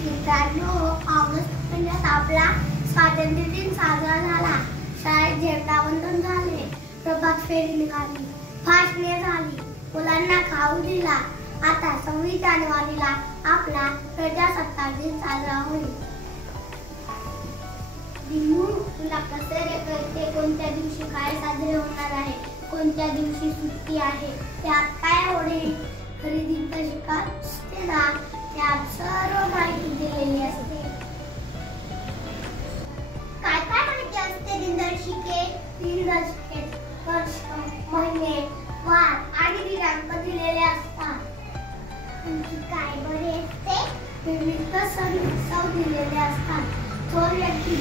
मित्रांनो, ऑगस्ट महिन्यात आपला स्वातंत्र्य दिन साजरा झाला. शाळेत झेंडावंदन झाले, प्रभात फेरी निघाली, भाषणे झाली, मुलांना खाऊ दिला. आता 26 जानेवारीला आपला प्रजासत्ताक दिन साजरा होईल. दिनू, तुला कसे रे कळते कोणत्या दिवशी काय साजरे होणार आहे, कोणत्या दिवशी सुट्टी आहे? त्यात काय एवढे खरेदीचा शिकार असते ना, त्यात सर्व माहिती दिलेली असते. काय काय माहिती असते दिनदर्शिके? दिनदर्शिकेत वर्ष, महिने, वार आणि दिनांक दिलेले असतात. आणखी काय बरे असते? विविध सण उत्सव दिलेले असतात. थोर व्यक्ती,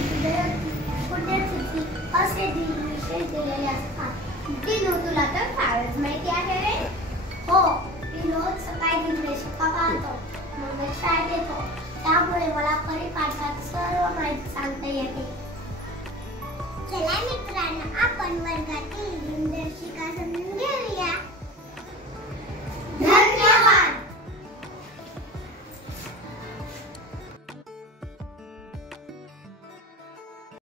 पुण्यतिथी असे दिन विशेष दिलेले असतात. दिनू, तुला तर फारच माहिती आहे रे. हो, मी रोज सकाळी दिनदर्शिका पाहतो, मग शाळेत येतो, त्यामुळे मला परिपाठात सर्व माहिती सांगता येते. चला मित्रांनो, आपण वर्गातील दिनदर्शिका